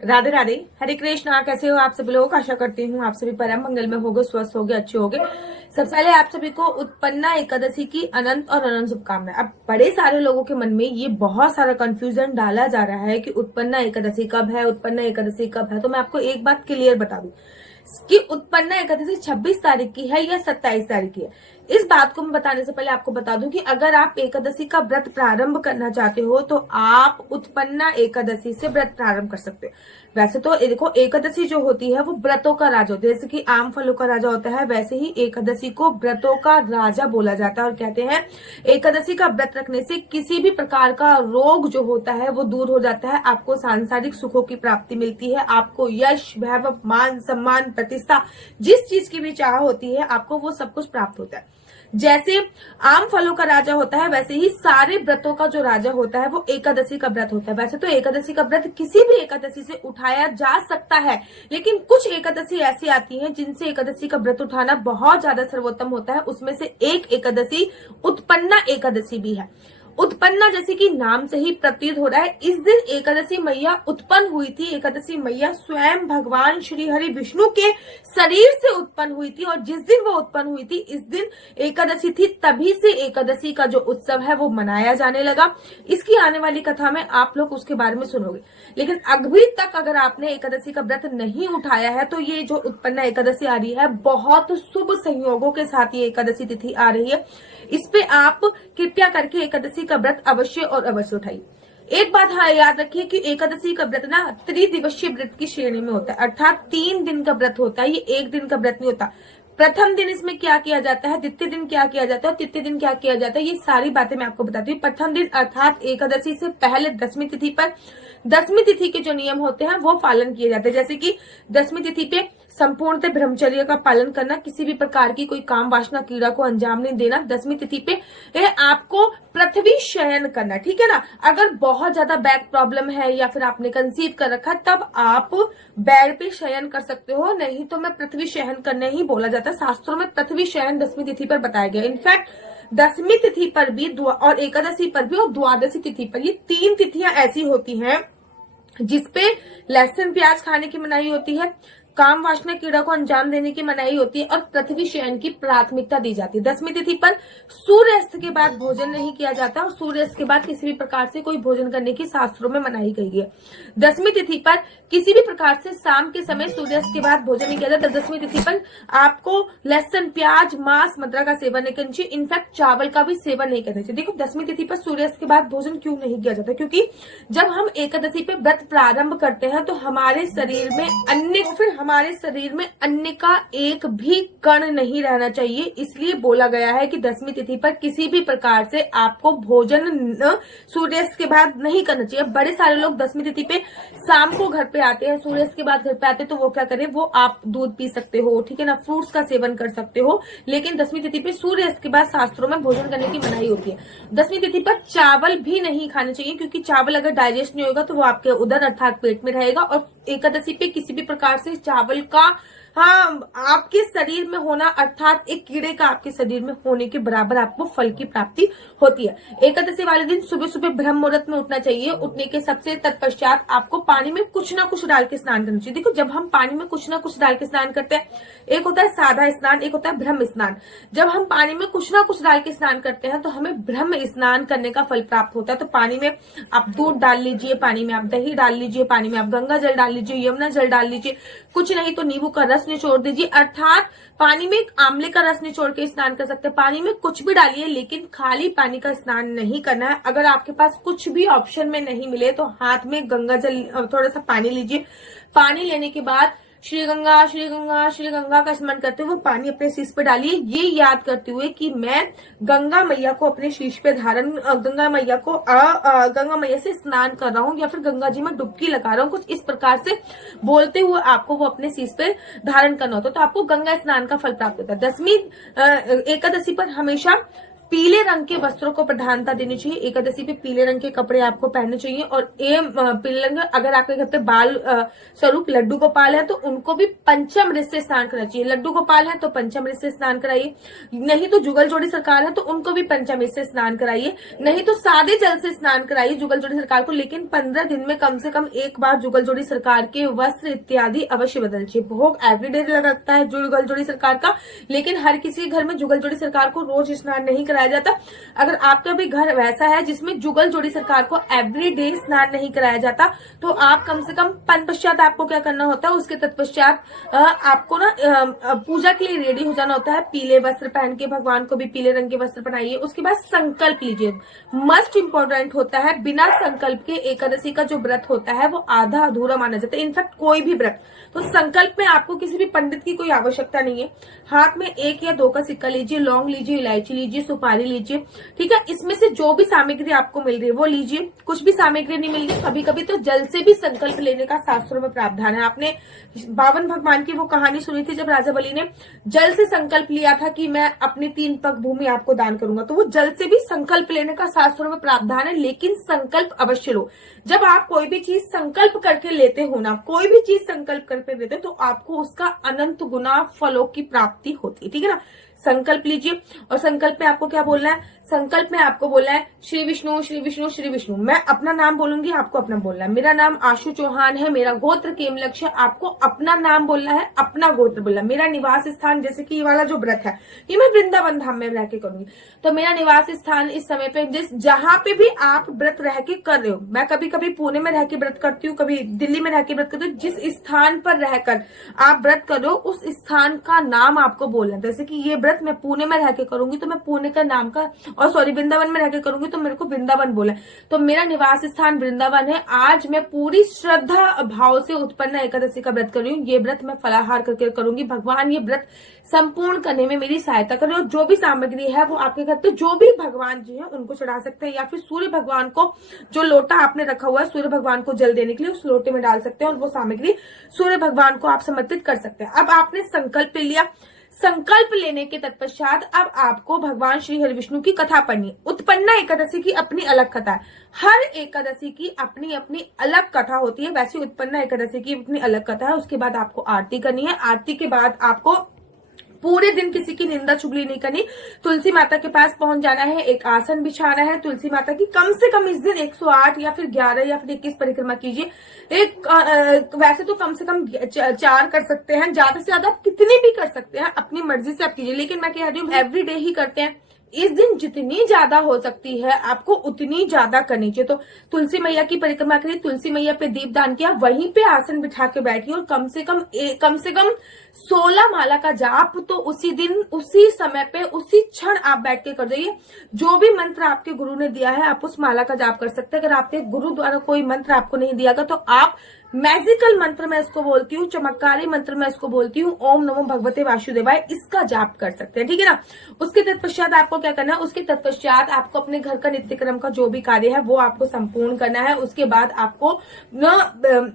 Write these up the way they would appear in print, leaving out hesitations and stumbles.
राधे राधे, हरे कृष्णा। कैसे हो आप सभी लोग? आशा करती हूँ आप सभी परम मंगल में होगे, स्वस्थ होगे, अच्छे होगे। सबसे पहले आप सभी को उत्पन्ना एकादशी की अनंत और अनंत शुभकामनाएं। अब बड़े सारे लोगों के मन में ये बहुत सारा कंफ्यूजन डाला जा रहा है कि उत्पन्ना एकादशी कब है, उत्पन्ना एकादशी कब है। तो मैं आपको एक बात क्लियर बता दूं कि उत्पन्ना एकादशी 26 तारीख की है या 27 तारीख की है। इस बात को मैं बताने से पहले आपको बता दूं कि अगर आप एकादशी का व्रत प्रारंभ करना चाहते हो तो आप उत्पन्ना एकादशी से व्रत प्रारंभ कर सकते हो। वैसे तो देखो, एकादशी जो होती है वो व्रतों का राजा होता है। जैसे कि आम फलों का राजा होता है, वैसे ही एकादशी को व्रतों का राजा बोला जाता है। और कहते हैं एकादशी का व्रत रखने से किसी भी प्रकार का रोग जो होता है वो दूर हो जाता है, आपको सांसारिक सुखों की प्राप्ति मिलती है, आपको यश, वैभव, मान, सम्मान, प्रतिष्ठा, जिस चीज की भी चाह होती है आपको वो सब कुछ प्राप्त होता है। जैसे आम फलों का राजा होता है, वैसे ही सारे व्रतों का जो राजा होता है वो एकादशी का व्रत होता है। वैसे तो एकादशी का व्रत किसी भी एकादशी से उठाया जा सकता है, लेकिन कुछ एकादशी ऐसी आती हैं जिनसे एकादशी का व्रत उठाना बहुत ज्यादा सर्वोत्तम होता है। उसमें से एक एकादशी उत्पन्ना एकादशी भी है। उत्पन्ना जैसे कि नाम से ही प्रतीत हो रहा है, इस दिन एकादशी मैया उत्पन्न हुई थी। एकादशी मैया स्वयं भगवान श्री हरि विष्णु के शरीर से उत्पन्न हुई थी, और जिस दिन वो उत्पन्न हुई थी इस दिन एकादशी थी, तभी से एकादशी का जो उत्सव है वो मनाया जाने लगा। इसकी आने वाली कथा में आप लोग उसके बारे में सुनोगे। लेकिन अभी तक अगर आपने एकादशी का व्रत नहीं उठाया है तो ये जो उत्पन्ना एकादशी आ रही है, बहुत शुभ संयोगों के साथ ये एकादशी तिथि आ रही है। इस पे आप कृपया करके एकादशी का व्रत अवश्य और अवश्य उठाइए। एक बात हाँ याद रखिए कि एकादशी का व्रत ना त्रिदिवसीय व्रत की श्रेणी में होता है, अर्थात 3 दिन का व्रत होता है, ये 1 दिन का व्रत नहीं होता। प्रथम दिन इसमें क्या किया जाता है, द्वितीय दिन क्या किया जाता है और तृतीय दिन क्या किया जाता है, ये सारी बातें मैं आपको बताती हूँ। प्रथम दिन अर्थात एकादशी से पहले दसवीं तिथि पर, दसवीं तिथि के जो नियम होते हैं वो पालन किए जाते हैं। जैसे कि दसवीं तिथि पे संपूर्णतः ब्रह्मचर्य का पालन करना, किसी भी प्रकार की कोई काम वासना क्रीड़ा को अंजाम नहीं देना। दसवीं तिथि पे आपको पृथ्वी शयन करना, ठीक है ना। अगर बहुत ज्यादा बैक प्रॉब्लम है या फिर आपने कंसीव कर रखा तब आप बेड पे शयन कर सकते हो, नहीं तो मैं पृथ्वी शयन करने ही बोला जाता है। शास्त्रों में पृथ्वी शयन दसवीं तिथि पर बताया गया। इनफैक्ट दसवीं तिथि पर भी और एकादशी पर भी और द्वादशी तिथि पर, ये 3 तिथियां ऐसी होती हैं जिसपे लहसुन प्याज खाने की मनाही होती है, काम वासना कीड़ा को अंजाम देने की मनाही होती है और पृथ्वी शयन की प्राथमिकता दी जाती है। दसवीं तिथि पर सूर्यास्त के बाद भोजन नहीं किया जाता और सूर्यास्त के बाद किसी भी प्रकार से कोई भोजन करने की शास्त्रों में मनाही गई है। दसवीं तिथि पर किसी भी प्रकार से शाम के समय सूर्यास्त के बाद भोजन नहीं किया जाता। दसवीं तिथि पर आपको लहसुन, प्याज, मांस, मदिरा का सेवन नहीं करना चाहिए। इनफैक्ट चावल का भी सेवन नहीं करना चाहिए। देखो, दसवीं तिथि पर सूर्यास्त के बाद भोजन क्यों नहीं किया जाता, क्योंकि जब हम एकादशी पे व्रत प्रारंभ करते हैं तो हमारे शरीर में अन्न का एक भी कण नहीं रहना चाहिए। इसलिए बोला गया है कि दसवीं तिथि पर किसी भी प्रकार से आपको भोजन सूर्यास्त के बाद नहीं करना चाहिए। बड़े सारे लोग दसवीं तिथि पे शाम को घर पे आते हैं, सूर्यास्त के बाद घर पे आते हैं, तो वो क्या करें, वो आप दूध पी सकते हो, ठीक है ना, फ्रूट्स का सेवन कर सकते हो। लेकिन दसवीं तिथि पे सूर्यास्त के बाद शास्त्रों में भोजन करने की मनाही होती है। दसवीं तिथि पर चावल भी नहीं खाने चाहिए, क्योंकि चावल अगर डाइजेस्ट नहीं होगा तो वो आपके उदर अर्थात पेट में रहेगा। और एकादशी पे किसी भी प्रकार से चावल का आपके शरीर में होना अर्थात एक कीड़े का आपके शरीर में होने के बराबर आपको फल की प्राप्ति होती है। एकादशी वाले दिन सुबह सुबह ब्रह्म मुहूर्त में उठना चाहिए। उठने के सबसे तत्पश्चात आपको पानी में कुछ ना कुछ डाल के स्नान करना चाहिए। देखो, जब हम पानी में कुछ ना कुछ डाल के स्नान करते हैं, एक होता है सादा स्नान, एक होता है ब्रह्म स्नान। जब हम पानी में कुछ ना कुछ डाल के स्नान करते हैं तो हमें ब्रह्म स्नान करने का फल प्राप्त होता है। तो पानी में आप दूध डाल लीजिए, पानी में आप दही डाल लीजिए, पानी में आप गंगा जल डाल लीजिए, यमुना जल डाल लीजिए, कुछ नहीं तो नींबू का रस निचोड़ दीजिए। अर्थात पानी में आंवले का रस निचोड़ के स्नान कर सकते हैं। पानी में कुछ भी डालिए, लेकिन खाली पानी का स्नान नहीं करना है। अगर आपके पास कुछ भी ऑप्शन में नहीं मिले तो हाथ में गंगा जल, थोड़ा सा पानी लीजिए। पानी लेने के बाद श्री गंगा श्री गंगा श्री गंगा का स्मरण करते हुए पानी अपने शीश पे डालिए, ये याद करते हुए कि मैं गंगा मैया को अपने शीश पे धारण, गंगा मैया से स्नान कर रहा हूँ या फिर गंगा जी में डुबकी लगा रहा हूँ, कुछ इस प्रकार से बोलते हुए आपको वो अपने शीश पे धारण करना होता है। तो आपको गंगा स्नान का फल प्राप्त होता है। दसवीं एकादशी पर हमेशा पीले रंग के वस्त्रों को प्रधानता देनी चाहिए। एकादशी पे पीले रंग के कपड़े आपको पहनने चाहिए। और पीले रंग, अगर आपके घर पे बाल स्वरूप लड्डू गोपाल है तो उनको भी पंचामृत से स्नान करना चाहिए। लड्डू गोपाल है तो पंचामृत से स्नान कराइए, नहीं तो जुगल जोड़ी सरकार है तो उनको भी पंचामृत से स्नान कराइए, नहीं तो सादे जल से स्नान कराइए जुगल जोड़ी सरकार को। लेकिन 15 दिन में कम से कम एक बार जुगल जोड़ी सरकार के वस्त्र इत्यादि अवश्य बदल चाहिए। भोग एवरीडे लगता है जुगल जोड़ी सरकार का, लेकिन हर किसी घर में जुगल जोड़ी सरकार को रोज स्नान नहीं कराया जाता। अगर आपका भी घर वैसा है जिसमें जुगल जोड़ी सरकार को एवरीडे स्नान नहीं कराया जाता, तो आप कम से कम पश्चात आपको क्या करना होता है, उसके तत्पश्चात आपको ना पूजा के लिए रेडी हो जाना होता है। पीले वस्त्र पहन के भगवान को भी पीले रंग के वस्त्र पहनाइए। उसके बाद संकल्प लीजिए, मस्ट इंपॉर्टेंट होता है। बिना संकल्प के एकादशी का जो व्रत होता है वो आधा अधूरा माना जाता है, इनफैक्ट कोई भी व्रत। तो संकल्प में आपको किसी भी पंडित की कोई आवश्यकता नहीं है। हाथ में 1 या 2 का सिक्का लीजिए, लौंग लीजिए, इलायची लीजिए, सुपारी लीजिए, ठीक है। इसमें से जो भी सामग्री आपको मिल रही है वो लीजिए। कुछ भी सामग्री नहीं मिल रही, कभी कभी तो जल से भी संकल्प लेने का शास्त्रों में प्रावधान है। आपने 52 भगवान की वो कहानी सुनी थी जब राजा बलि ने जल से संकल्प लिया था कि मैं अपनी 3 पग भूमि आपको दान करूंगा, तो वो जल से भी संकल्प लेने का शास्त्रों में प्रावधान है। लेकिन संकल्प अवश्य लो। जब आप कोई भी चीज संकल्प करके लेते हो ना, कोई भी चीज संकल्प करके लेते हो, तो आपको उसका अनंत गुना फलों की प्राप्ति होती है, ठीक है ना। संकल्प लीजिए। और संकल्प में आपको क्या बोलना है, संकल्प में आपको बोलना है श्री विष्णु श्री विष्णु श्री विष्णु। मैं अपना नाम बोलूंगी, आपको अपना बोलना है। मेरा नाम आशु चौहान है, मेरा गोत्र केमलक्ष है, आपको अपना नाम बोलना है, अपना गोत्र बोलना है। मेरा निवास स्थान, जैसे कि ये वाला जो व्रत है ये मैं वृंदावन धाम में रह के करूंगी, तो मेरा निवास स्थान इस समय पे जहां पे भी आप व्रत रह के कर रहे हो, मैं कभी कभी पुणे में रह के व्रत करती हूँ, कभी दिल्ली में रह के व्रत करती हूँ, जिस स्थान पर रहकर आप व्रत कर रहे हो उस स्थान का नाम आपको बोलना है। जैसे कि ये व्रत मैं पुणे में रह के करूंगी तो मैं पुणे का नाम का, और सॉरी वृंदावन में रह के करूंगी तो मेरे को वृंदावन बोला है, तो मेरा निवास स्थान वृंदावन है। आज मैं पूरी श्रद्धा भाव से उत्पन्न एकादशी का व्रत कर रही हूँ। ये व्रत मैं फलाहार करके करूंगी। भगवान ये व्रत संपूर्ण करने में मेरी सहायता करें। और जो भी सामग्री है वो आपके घर पे जो भी भगवान जी है उनको चढ़ा सकते हैं, या फिर सूर्य भगवान को, जो लोटा आपने रखा हुआ है सूर्य भगवान को जल देने के लिए, उस लोटे में डाल सकते हैं और वो सामग्री सूर्य भगवान को आप समर्पित कर सकते हैं। अब आपने संकल्प ले लिया। संकल्प लेने के तत्पश्चात अब आपको भगवान श्री हरि विष्णु की कथा पढ़नी है। उत्पन्ना एकादशी की अपनी अलग कथा है। हर एकादशी की अपनी अपनी अलग कथा होती है, वैसे उत्पन्ना एकादशी की अपनी अलग कथा है। उसके बाद आपको आरती करनी है। आरती के बाद आपको पूरे दिन किसी की निंदा चुगली नहीं करनी। तुलसी माता के पास पहुंच जाना है, एक आसन बिछाना है तुलसी माता की। कम से कम इस दिन 108 या फिर 11 या फिर 21 परिक्रमा कीजिए। वैसे तो कम से कम 4 कर सकते हैं, ज्यादा से ज्यादा आप कितनी भी कर सकते हैं, अपनी मर्जी से आप कीजिए। लेकिन मैं कह रही हूँ एवरीडे ही करते हैं। इस दिन जितनी ज्यादा हो सकती है आपको उतनी ज्यादा करनी चाहिए। तो तुलसी मैया की परिक्रमा करिए, तुलसी मैया पे दीप दान किया, वहीं पे आसन बिठा के बैठिए और कम से कम 16 माला का जाप तो उसी दिन, उसी समय पे, उसी क्षण आप बैठ के कर जाइए। जो भी मंत्र आपके गुरु ने दिया है आप उस माला का जाप कर सकते हैं। अगर आपके गुरु द्वारा कोई मंत्र आपको नहीं दिया गया तो आप मैजिकल मंत्र मैं इसको बोलती हूँ, चमत्कारी मंत्र मैं इसको बोलती हूँ, ओम नमो भगवते वासुदेवाय, इसका जाप कर सकते हैं, ठीक है ना। उसके तत्पश्चात आपको क्या करना है, उसके तत्पश्चात आपको अपने घर का नित्यक्रम का जो भी कार्य है वो आपको संपूर्ण करना है। उसके बाद आपको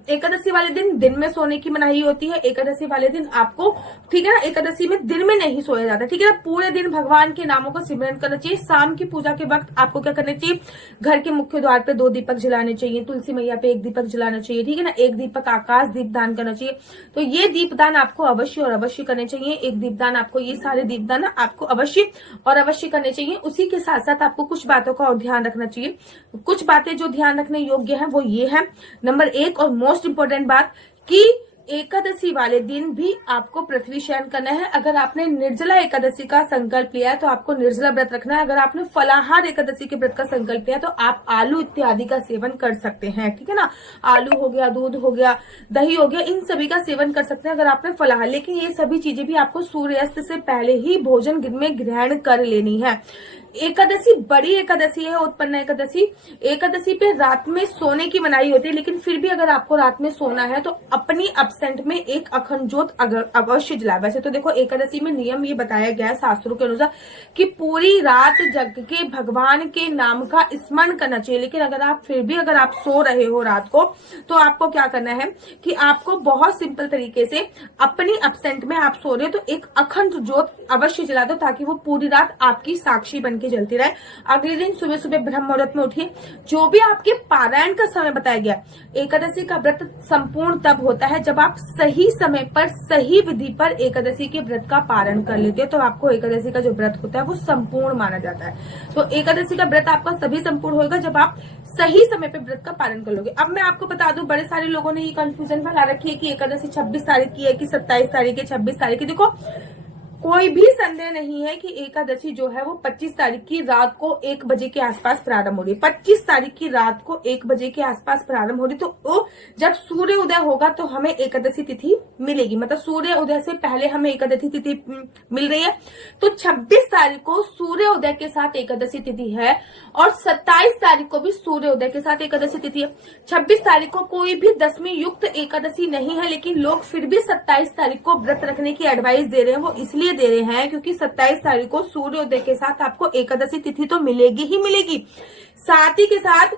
एकादशी वाले दिन में सोने की मनाही होती है। एकादशी वाले दिन आपको, ठीक है ना, एकादशी में दिन में नहीं सोया जाता, ठीक है ना। पूरे दिन भगवान के नामों का सिमरन करना चाहिए। शाम की पूजा के वक्त आपको क्या करना चाहिए, घर के मुख्य द्वार पे 2 दीपक जलाने चाहिए, तुलसी मैया पे 1 दीपक जलाना चाहिए, ठीक है ना। 1 दीपक आकाश दीपदान करना चाहिए। तो ये दीपदान आपको अवश्य और अवश्य करने चाहिए। 1 दीपदान आपको, ये सारे दीपदान आपको अवश्य और अवश्य करने चाहिए। उसी के साथ साथ आपको कुछ बातों का और ध्यान रखना चाहिए। कुछ बातें जो ध्यान रखने योग्य है वो ये है। नंबर 1 और मोस्ट इम्पोर्टेंट बात कि एकादशी वाले दिन भी आपको पृथ्वी शयन करना है। अगर आपने निर्जला एकादशी का संकल्प लिया है तो आपको निर्जला व्रत रखना है। अगर आपने फलाहार एकादशी के व्रत का संकल्प लिया तो आप आलू इत्यादि का सेवन कर सकते हैं, ठीक है ना। आलू हो गया, दूध हो गया, दही हो गया, इन सभी का सेवन कर सकते हैं अगर आपने फलाहार। लेकिन ये सभी चीजें भी आपको सूर्यास्त से पहले ही भोजन में ग्रहण कर लेनी है। एकादशी बड़ी एकादशी है, उत्पन्न एकादशी। एकादशी पे रात में सोने की मनाही होती है, लेकिन फिर भी अगर आपको रात में सोना है तो अपनी एब्सेंट में एक अखंड ज्योत अवश्य जलाए। वैसे तो देखो एकादशी में नियम ये बताया गया है शास्त्रों के अनुसार कि पूरी रात जग के भगवान के नाम का स्मरण करना चाहिए, लेकिन अगर आप फिर भी अगर आप सो रहे हो रात को तो आपको क्या करना है कि आपको बहुत सिंपल तरीके से अपनी एब्सेंट में आप सो रहे हो तो एक अखंड ज्योत अवश्य जला दो, ताकि वो पूरी रात आपकी साक्षी बन के जलती रहे। अगले दिन सुबह सुबह ब्रह्म मुहूर्त में उठिए। जो भी आपके पारायण का समय बताया गया, एकादशी का व्रत संपूर्ण तब होता है जब आप सही समय पर सही विधि पर एकादशी के व्रत का पारण कर लेते हो, तो आपको एकादशी का जो व्रत होता है वो संपूर्ण माना जाता है। तो एकादशी का व्रत आपका तभी संपूर्ण होगा जब आप सही समय पे व्रत का पालन कर लोगे। अब मैं आपको बता दूं, बड़े सारे लोगों ने ये कंफ्यूजन फैला रखी है कि एकादशी 26 तारीख की है कि 27 तारीख है, 26 तारीख की। देखो कोई भी संदेह नहीं है कि एकादशी जो है वो 25 तारीख की रात को 1 बजे के आसपास प्रारंभ हो रही है। 25 तारीख की रात को 1 बजे के आसपास प्रारंभ हो रही, तो वो जब सूर्य उदय होगा तो हमें एकादशी तिथि मिलेगी, मतलब सूर्य उदय से पहले हमें एकादशी तिथि मिल रही है। तो 26 तारीख को सूर्य उदय के साथ एकादशी तिथि है और 27 तारीख को भी सूर्य उदय के साथ एकादशी तिथि है। 26 तारीख को कोई भी दशमी युक्त एकादशी नहीं है, लेकिन लोग फिर भी 27 तारीख को व्रत रखने की एडवाइस दे रहे हैं। वो इसलिए दे रहे हैं क्योंकि 27 तारीख को सूर्योदय के साथ आपको एकादशी तिथि तो मिलेगी ही मिलेगी, साथ ही के साथ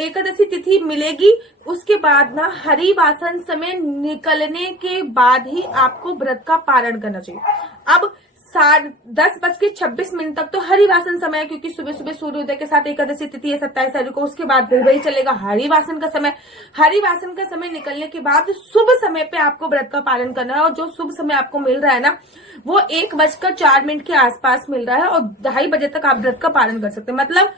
एकादशी तिथि मिलेगी। उसके बाद ना हरिवासन समय निकलने के बाद ही आपको व्रत का पारण करना चाहिए। अब 10:26 तक तो हरिवासन समय है, क्योंकि सुबह सुबह सूर्योदय के साथ एकादशी तिथि है 27 तारीख को। उसके बाद फिर वही चलेगा हरिवासन का समय। हरिवासन का समय निकलने के बाद शुभ समय पे आपको व्रत का पालन करना है, और जो शुभ समय आपको मिल रहा है ना वो 1:04 के आसपास मिल रहा है, और 2:30 बजे तक आप व्रत का पालन कर सकते हैं। मतलब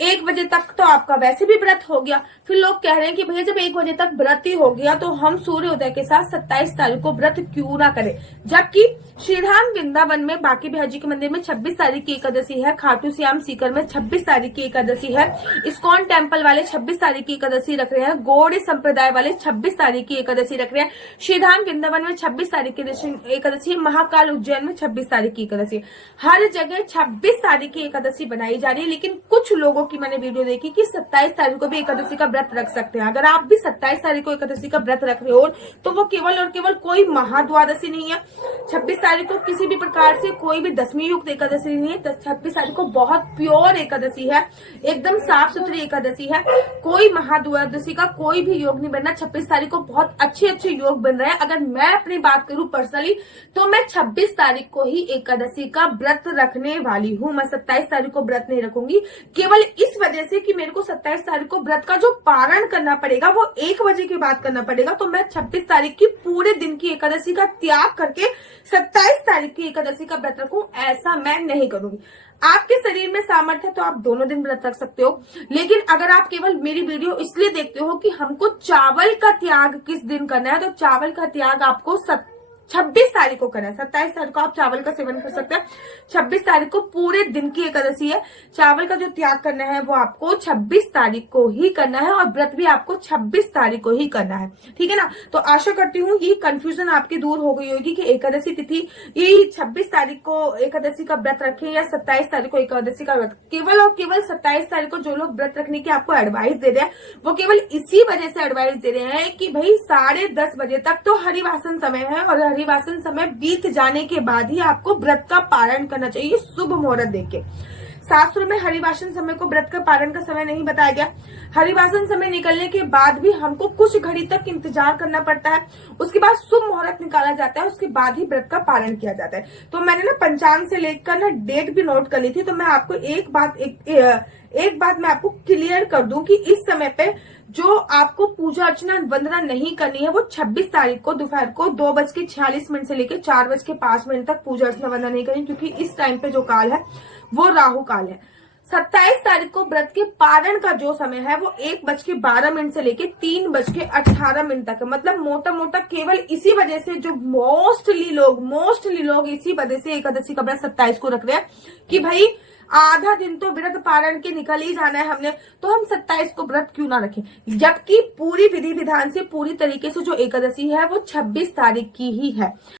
1 बजे तक तो आपका वैसे भी व्रत हो गया। फिर लोग कह रहे हैं कि भैया जब 1 बजे तक व्रत ही हो गया तो हम सूर्योदय के साथ 27 तारीख को व्रत क्यों ना करें, जबकि श्रीधाम वृंदावन में बांके बिहारी जी के मंदिर में 26 तारीख की एकादशी है, खाटू श्याम सीकर में 26 तारीख की एकादशी है, इस्कॉन टेम्पल वाले 26 तारीख की एकादशी रख रहे हैं, गौड़ संप्रदाय वाले 26 तारीख की एकादशी रख रहे हैं, श्रीधाम वृंदावन में 26 तारीख की एकादशी, महाकाल उज्जैन में 26 तारीख की एकादशी, हर जगह 26 तारीख की एकादशी बनाई जा रही है। लेकिन कुछ लोगों की मैंने वीडियो देखी कि 27 तारीख को भी एकादशी का व्रत रख सकते हैं। अगर आप भी 27 तारीख को एकादशी का व्रत रख रहे हो तो वो केवल और केवल कोई महाद्वादशी नहीं है। 26 तारीख को किसी भी प्रकार से कोई भी दशमी युक्त एकादशी नहीं है। 26 तारीख को बहुत प्योर एकादशी है, एकदम साफ सुथरी एकादशी है, कोई महाद्वादशी का कोई भी योग नहीं बनना। 26 तारीख को बहुत अच्छे अच्छे योग बन रहे हैं। अगर मैं अपनी बात करूं पर्सनली तो मैं 26 तारीख को ही एकादशी का व्रत रखने वाली हूं। मैं 27 तारीख को व्रत नहीं रखूंगी, केवल इस वजह से कि मेरे को 27 तारीख को व्रत का जो पारण करना पड़ेगा वो 1 बजे के बाद करना पड़ेगा। तो मैं 26 तारीख की पूरे दिन की एकादशी का त्याग करके 27 तारीख की एकादशी का व्रत रखूं, ऐसा मैं नहीं करूंगी। आपके शरीर में सामर्थ्य है तो आप दोनों दिन व्रत रख सकते हो, लेकिन अगर आप केवल मेरी वीडियो इसलिए देखते हो कि हमको चावल का त्याग किस दिन करना है, तो चावल का त्याग आपको 26 तारीख को करना है। 27 तारीख को आप चावल का सेवन कर सकते हैं, 26 तारीख को पूरे दिन की एकादशी है। चावल का जो त्याग करना है वो आपको 26 तारीख को ही करना है, और व्रत भी आपको 26 तारीख को ही करना है, ठीक है ना। तो आशा करती हूँ ये कंफ्यूजन आपकी दूर हो गई होगी कि एकादशी तिथि ये 26 तारीख को एकादशी का व्रत रखें या 27 तारीख को एकादशी का व्रत। केवल और केवल 27 तारीख को जो लोग व्रत रखने की आपको एडवाइस दे रहे हैं वो केवल इसी वजह से एडवाइस दे रहे हैं कि भाई 10:30 बजे तक तो हरिवासन समय है, और हरिवासन समय बीत जाने के बाद ही आपको व्रत का पारण करना चाहिए शुभ मुहूर्त देख के। शास्त्रों में हरिवासन समय को व्रत का पारण का समय नहीं बताया गया। हरिवासन समय निकलने के बाद भी हमको कुछ घड़ी तक इंतजार करना पड़ता है, उसके बाद शुभ मुहूर्त निकाला जाता है, उसके बाद ही व्रत का पारण किया जाता है। तो मैंने ना पंचांग से लेकर ना डेट भी नोट कर ली थी, तो मैं आपको एक बात मैं आपको क्लियर कर दूं कि इस समय पे जो आपको पूजा अर्चना वंदना नहीं करनी है वो 26 तारीख को दोपहर को 2:46 से लेकर 4:05 तक पूजा अर्चना वंदना नहीं करनी, क्योंकि इस टाइम पे जो काल है वो राहु काल है। 27 तारीख को व्रत के पारण का जो समय है वो 1:12 से लेके 3:18 तक है। मतलब मोटा मोटा केवल इसी वजह से जो मोस्टली लोग इसी वजह से एकादशी का व्रत 27 को रख रहे हैं कि भाई आधा दिन तो व्रत पारण के निकल ही जाना है हमने, तो हम 27 को व्रत क्यों ना रखें, जबकि पूरी विधि विधान से पूरी तरीके से जो एकादशी है वो 26 तारीख की ही है।